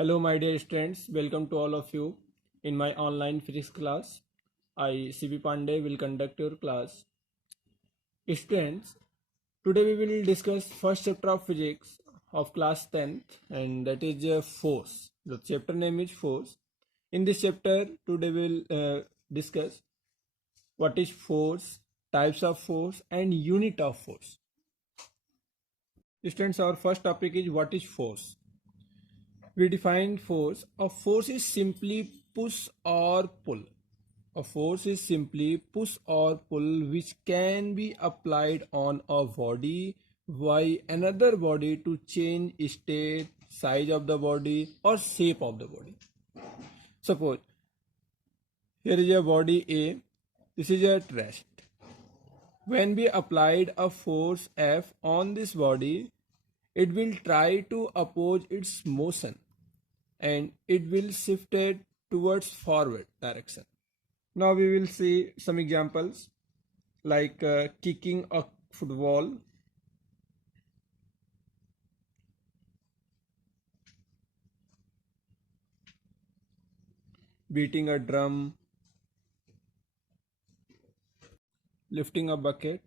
Hello, my dear students. Welcome to all of you in my online physics class. I, CP Pandey, will conduct your class. Students, today we will discuss first chapter of physics of class 10th, and that is force. The chapter name is force. In this chapter, today we will discuss what is force, types of force, and unit of force. Students, our first topic is what is force. We define force. A force is simply push or pull. A force is simply push or pull which can be applied on a body by another body to change state, size of the body or shape of the body. Suppose here is a body A, this is at rest. When we applied a force F on this body, it will try to oppose its motion and it will shift it towards forward direction. Now we will see some examples like kicking a football, beating a drum, lifting a bucket,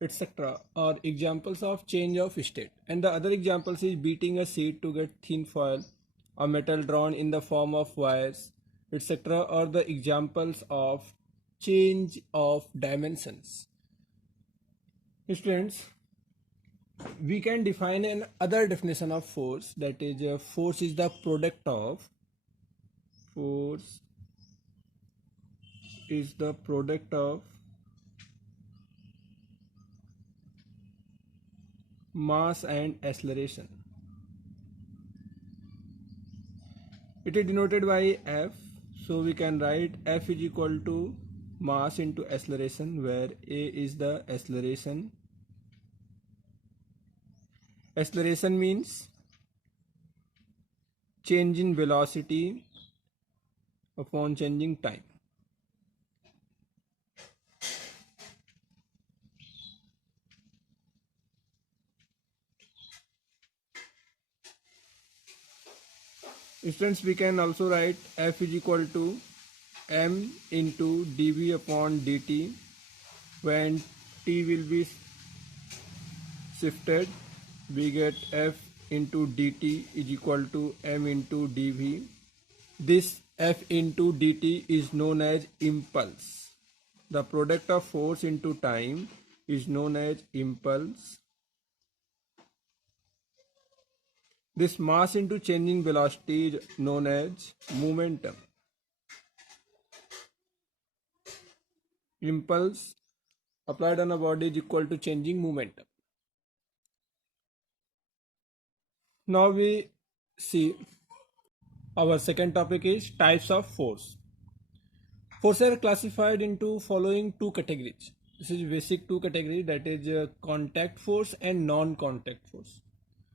etc. are examples of change of state. And the other examples is beating a sheet to get thin foil, a metal drawn in the form of wires, etc. are the examples of change of dimensions. Students, we can define an other definition of force, that is force is the product of force is the product of mass and acceleration. It is denoted by F, so we can write F is equal to mass into acceleration, where A is the acceleration. Acceleration means change in velocity upon changing time. Students, we can also write F is equal to m into dv upon dt. When t will be shifted, we get F into dt is equal to m into dv. This F into dt is known as impulse. The product of force into time is known as impulse. This mass into changing velocity is known as momentum. Impulse applied on a body is equal to changing momentum. Now we see our second topic is types of force. Forces are classified into following two categories. This is basic two category, that is contact force and non-contact force.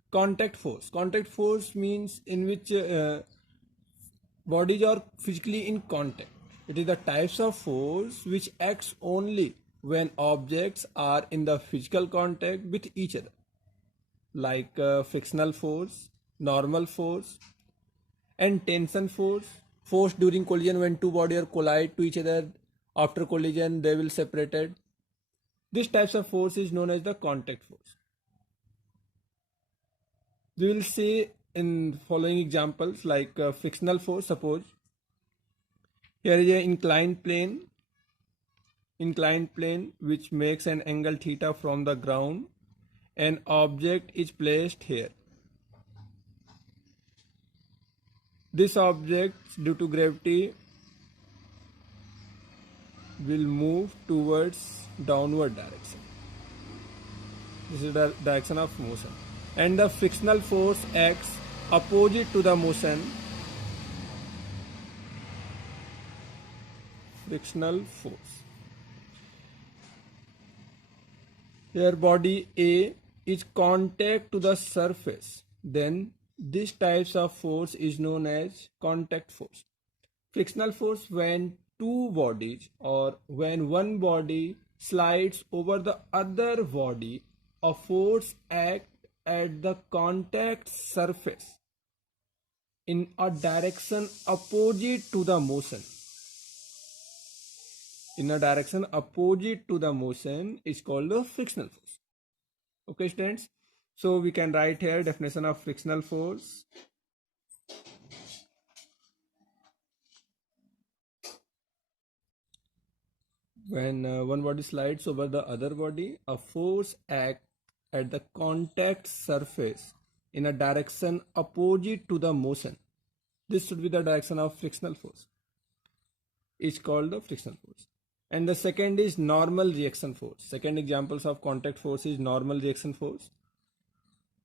Contact force. Contact force means in which bodies are physically in contact. It is the types of force which acts only when objects are in the physical contact with each other, like frictional force, normal force, and tension force. Force during collision, when two bodies collide to each other, after collision they will separated. This types of force is known as the contact force. We will see in following examples like frictional force. Suppose here is an inclined plane which makes an angle theta from the ground. An object is placed here. This object, due to gravity, will move towards downward direction. This is the direction of motion. And the frictional force acts opposite to the motion. Frictional force. Here body A is contact to the surface. Then this types of force is known as contact force. Frictional force, when two bodies or when one body slides over the other body, a force acts at the contact surface in a direction opposite to the motion. In a direction opposite to the motion is called a frictional force. Okay, students. So we can write here definition of frictional force. When one body slides over the other body, a force acts at the contact surface in a direction opposite to the motion. This should be the direction of frictional force. It's called the frictional force. And the second is normal reaction force. Second examples of contact force is normal reaction force.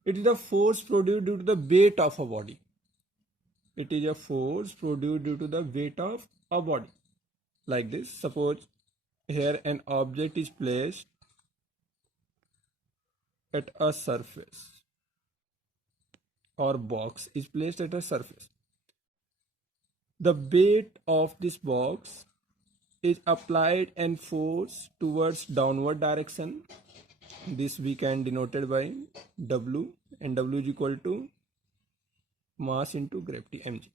It is the force produced due to the weight of a body. It is a force produced due to the weight of a body. Like this, suppose here an object is placed at a surface, or box is placed at a surface. The weight of this box is applied and force towards downward direction. This we can denoted by W, and W is equal to mass into gravity mg.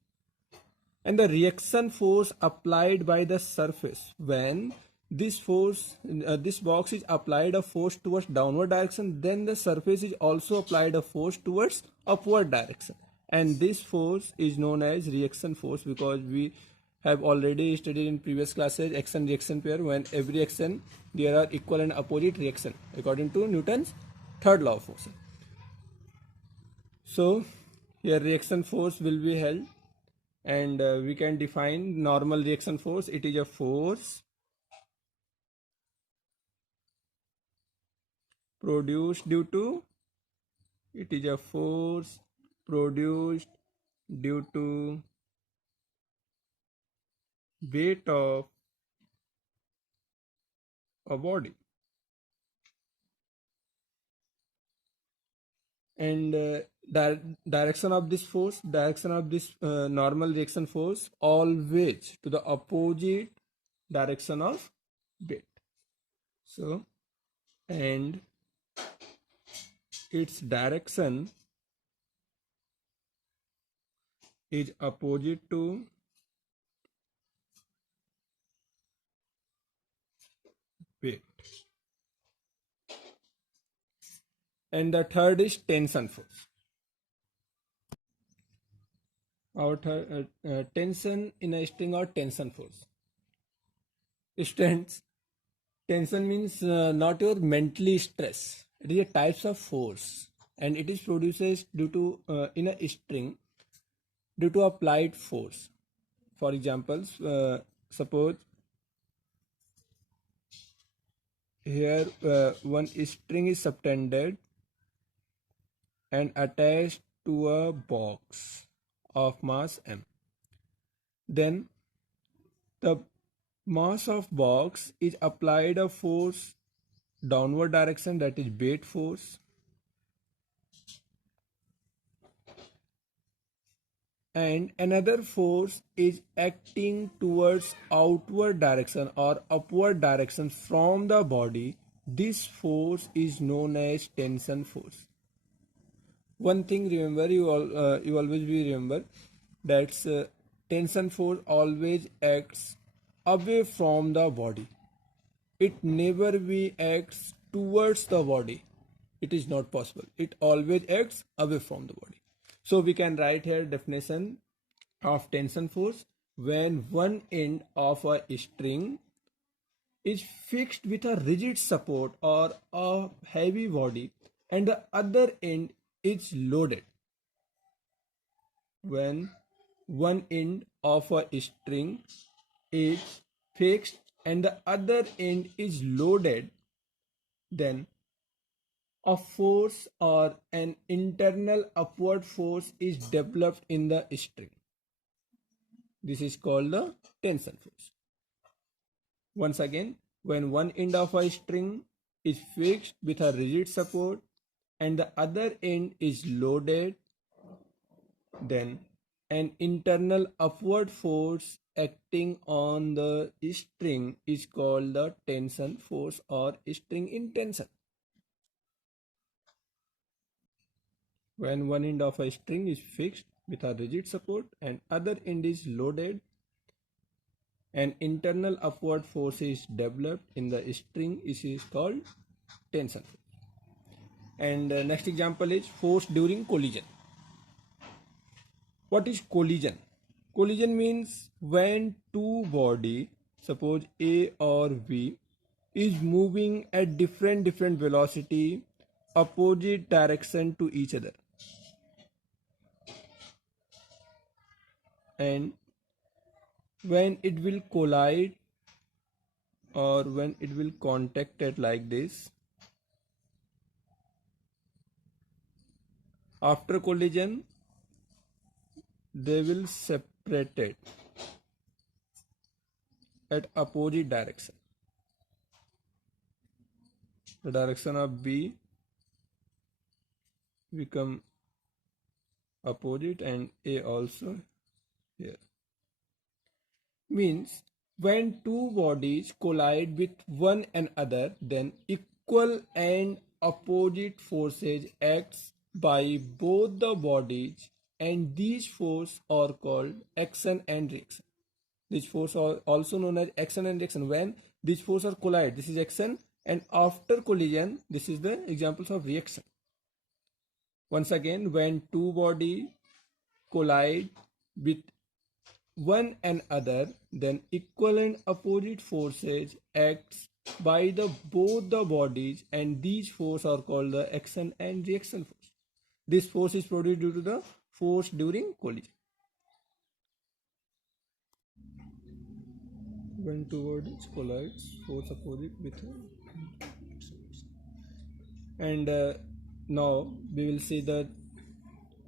And the reaction force applied by the surface when this box is applied a force towards downward direction, then the surface is also applied a force towards upward direction, and this force is known as reaction force, because we have already studied in previous classes action reaction pair. When every action there are equal and opposite reaction according to Newton's third law of motion. So here reaction force will be held, and we can define normal reaction force. It is a force produced due to weight of a body. And direction of this normal reaction force always to the opposite direction of weight. So, and its direction is opposite to weight. And the third is tension force. Our tension in a string or tension force. Students, tension means not your mentally stress. It is a types of force, and it is produced due to in a string due to applied force. For example, suppose here one string is subtended and attached to a box of mass m. Then the mass of box is applied a force downward direction, that is weight force, and another force is acting towards outward direction or upward direction from the body. This force is known as tension force. One thing remember, you always be remember that tension force always acts away from the body. It never be acts towards the body. It is not possible. It always acts away from the body. So we can write here definition of tension force: when one end of a string is fixed with a rigid support or a heavy body and the other end is loaded. When one end of a string is fixed and the other end is loaded, then a force or an internal upward force is developed in the string. This is called the tension force. Once again, when one end of a string is fixed with a rigid support and the other end is loaded, then an internal upward force acting on the string is called the tension force or string in tension. When one end of a string is fixed with a rigid support and other end is loaded. An internal upward force is developed in the string. This is called tensile force. And next example is force during collision. What is collision? Collision means when two body, suppose A or B, is moving at different velocity, opposite direction to each other, and when it will collide or when it will contact it like this, after collision they will separate it at opposite direction. The direction of B become opposite and A also here. Means when two bodies collide with one another, then equal and opposite forces acts by both the bodies, and these forces are called action and reaction. These forces are also known as action and reaction. When these forces are collide, this is action, and after collision, this is the examples of reaction. Once again, when two bodies collide with one another, then equal and opposite forces acts by the both the bodies, and these forces are called the action and reaction force. This force is produced due to the force during collision. When two bodies collide, force opposite with and now we will see the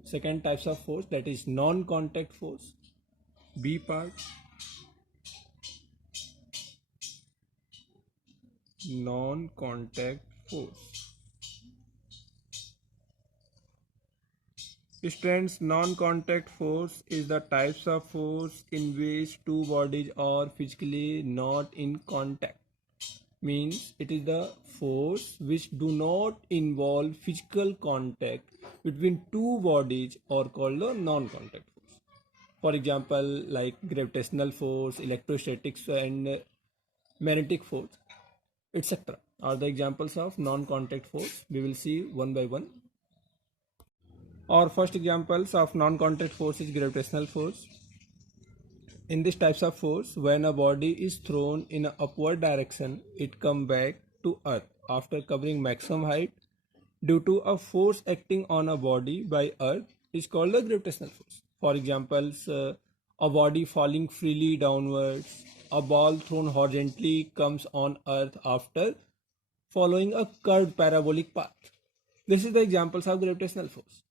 second types of force, that is non-contact force. B part, non-contact force. Strengths. Non-contact force is the types of force in which two bodies are physically not in contact. Means it is the force which do not involve physical contact between two bodies are called the non-contact force. For example, like gravitational force, electrostatics, and magnetic force, etc. are the examples of non-contact force. We will see one by one. Our first examples of non-contact force is gravitational force. In these types of force, when a body is thrown in an upward direction, it comes back to Earth after covering maximum height due to a force acting on a body by Earth is called the gravitational force. For examples, a body falling freely downwards, a ball thrown horizontally comes on Earth after following a curved parabolic path. This is the examples of gravitational force.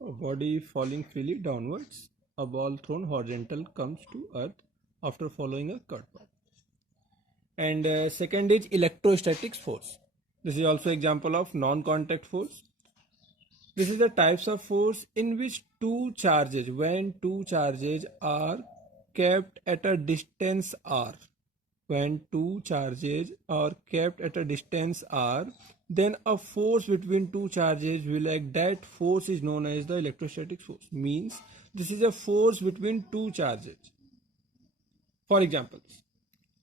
A body falling freely downwards, a ball thrown horizontal comes to Earth after following a curved path. And second is electrostatics force. This is also example of non-contact force. This is the types of force in which when two charges are kept at a distance r, when two charges are kept at a distance r, then a force between two charges will act. That force is known as the electrostatic force. Means this is a force between two charges. For example,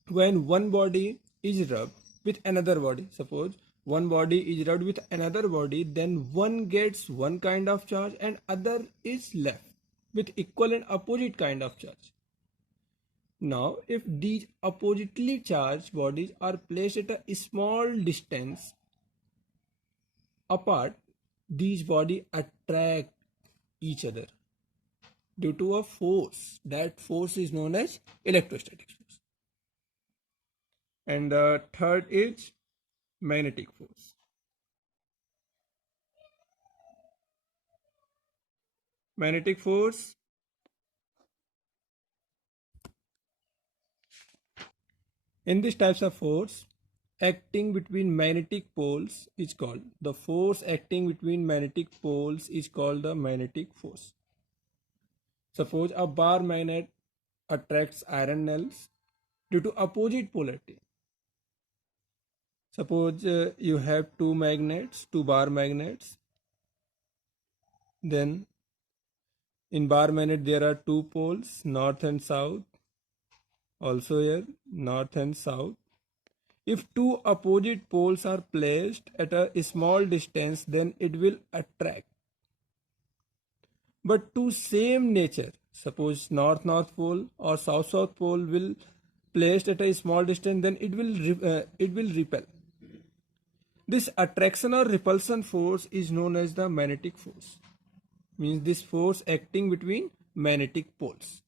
when one body is rubbed with another body, suppose one body is rubbed with another body, then one gets one kind of charge and other is left with equal and opposite kind of charge. Now, if these oppositely charged bodies are placed at a small distance apart, these bodies attract each other due to a force. That force is known as electrostatic force. And the third is magnetic force. Magnetic force. In these types of force, acting between magnetic poles is called the force acting between magnetic poles is called the magnetic force. Suppose a bar magnet attracts iron nails due to opposite polarity. Suppose you have two bar magnets, Then in bar magnet there are two poles, north and south. Also here, north and south. If two opposite poles are placed at a small distance, then it will attract. But two same nature, suppose north pole or south pole will placed at a small distance, then it will repel. This attraction or repulsion force is known as the magnetic force. Means this force acting between magnetic poles.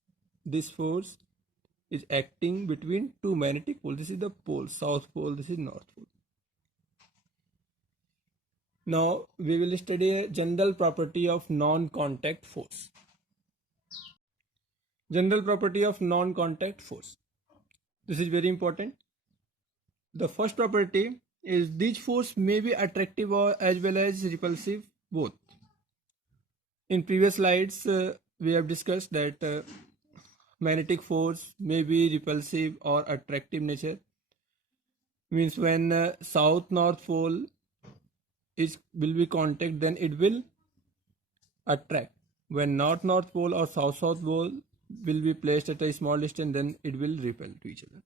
This force is acting between two magnetic poles. This is the pole, south pole, this is north pole. Now we will study a general property of non-contact force. General property of non-contact force. This is very important. The first property is these force may be attractive or as well as repulsive both. In previous slides, we have discussed that magnetic force may be repulsive or attractive nature. Means when south north pole will be contact, then it will attract. When north pole or south pole will be placed at a small distance, then it will repel to each other.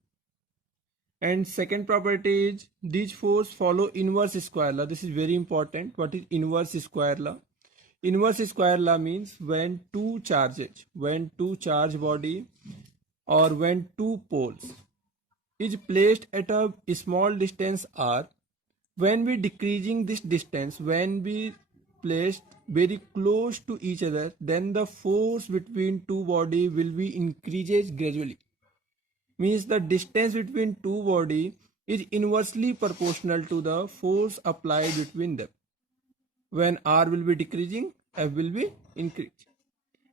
And second property is these force follow inverse square law. This is very important. What is inverse square law? Inverse square law means when two charge body or when two poles is placed at a small distance r, when we decreasing this distance, when we placed very close to each other, then the force between two body will be increases gradually. Means the distance between two body is inversely proportional to the force applied between them. When r will be decreasing, f will be increasing.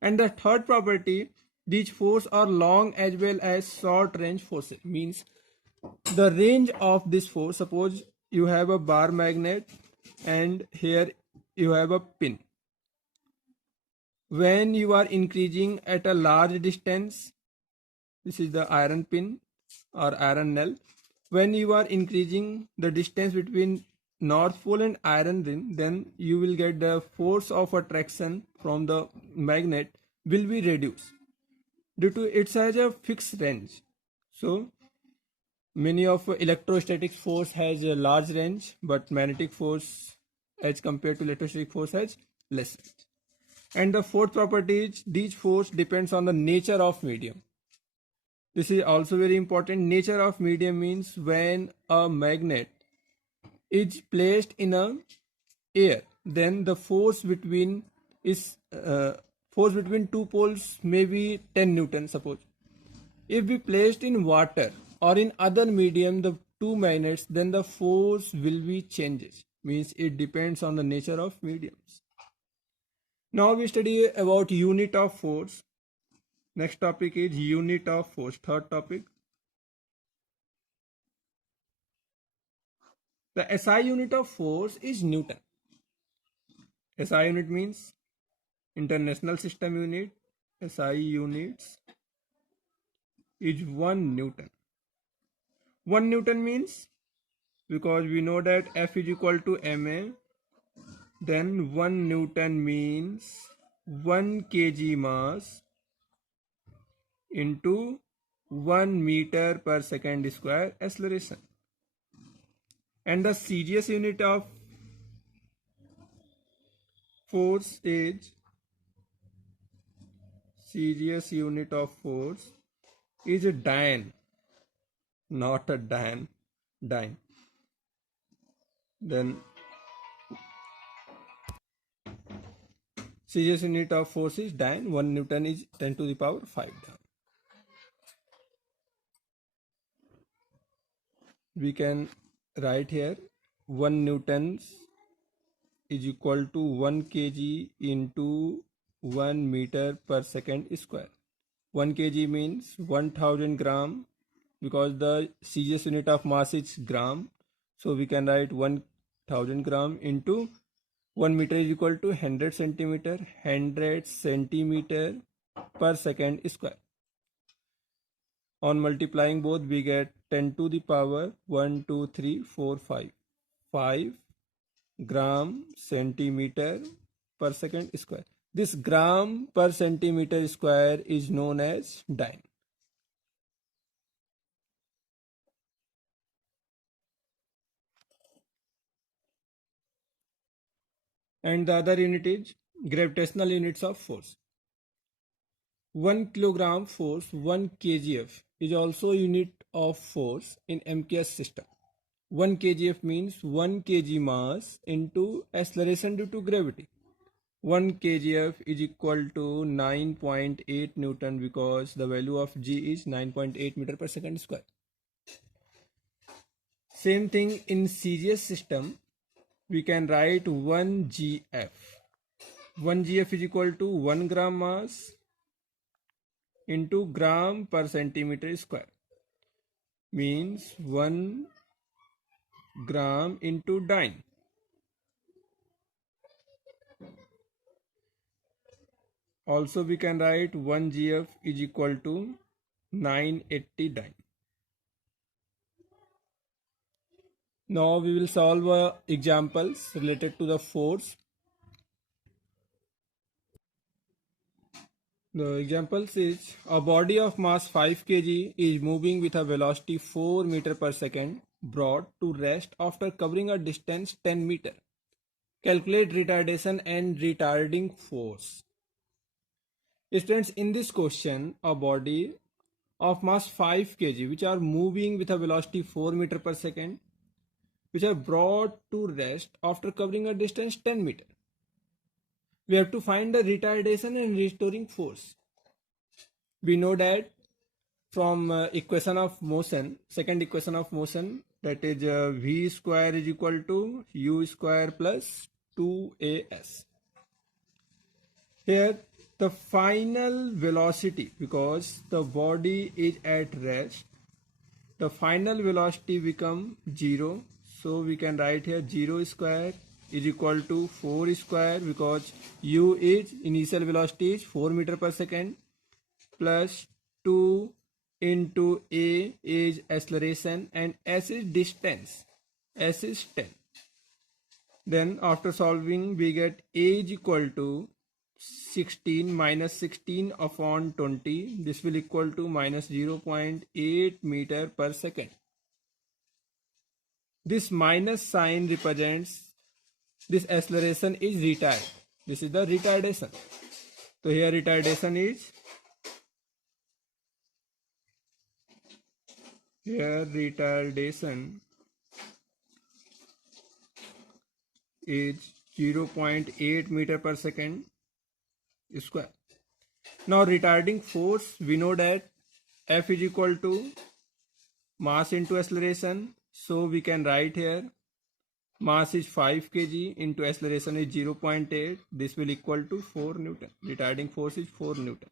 And the third property, these forces are long as well as short range forces. Means the range of this force, suppose you have a bar magnet and here you have a pin. When you are increasing at a large distance, this is the iron pin or iron nail. When you are increasing the distance between north pole and iron ring, then you will get the force of attraction from the magnet will be reduced due to it has a fixed range. So many of electrostatic force has a large range, but magnetic force as compared to electrostatic force has less range. And the fourth property is these force depends on the nature of medium. This is also very important. Nature of medium means when a magnet is placed in a air, then the force between two poles may be 10 Newton. Suppose if we placed in water or in other medium the two magnets, then the force will be changes. Means it depends on the nature of mediums. Now we study about unit of force. Next topic is unit of force. Third topic. The SI unit of force is Newton. SI unit means International System Unit. SI units is 1 Newton. 1 Newton means, because we know that F is equal to ma, then 1 Newton means 1 kg mass into 1 meter per second square acceleration. And the serious unit of force is a dyne, not a dyne. Then serious unit of force is dyne. 1 Newton is 10 to the power 5 down. We can write here 1 Newton is equal to 1 kg into 1 meter per second square. 1 kg means 1000 gram, because the serious unit of mass is gram. So we can write 1000 gram into 1 meter is equal to 100 centimeter per second square. On multiplying both, we get 10 to the power 1, 2, 3, 4, 5. 5 gram centimeter per second square. This gram per centimeter square is known as dyne. And the other unit is gravitational units of force. 1 kilogram force, 1 kgf is also unit of force in MKS system. 1 kgf means 1 kg mass into acceleration due to gravity. 1 kgf is equal to 9.8 Newton because the value of g is 9.8 meter per second square. Same thing in CGS system, we can write 1 gf. 1 gf is equal to 1 gram mass into gram per centimeter square, means 1 gram into dyne. Also we can write 1 gf is equal to 980 dyne. Now we will solve examples related to the force. The examples is a body of mass 5 kg is moving with a velocity 4 meter per second brought to rest after covering a distance 10 meter. Calculate retardation and retarding force. Students, in this question, a body of mass 5 kg which are moving with a velocity 4 meter per second, which are brought to rest after covering a distance 10 meter. We have to find the retardation and restoring force. We know that from equation of motion, second equation of motion, that is v square is equal to u square plus 2as. Here the final velocity, because the body is at rest, the final velocity become 0. So we can write here 0 square is equal to 4 square, because u is initial velocity is 4 meter per second, plus 2 into a is acceleration and s is distance, s is 10. Then after solving we get a is equal to 16 minus 16 upon 20. This will equal to minus 0.8 meter per second. This minus sign represents this acceleration is retard. This is the retardation. So here retardation is, here retardation is 0.8 meter per second square. Now retarding force, we know that F is equal to mass into acceleration. So we can write here mass is 5 kg into acceleration is 0.8. This will equal to 4 Newton. Retarding force is 4 Newton.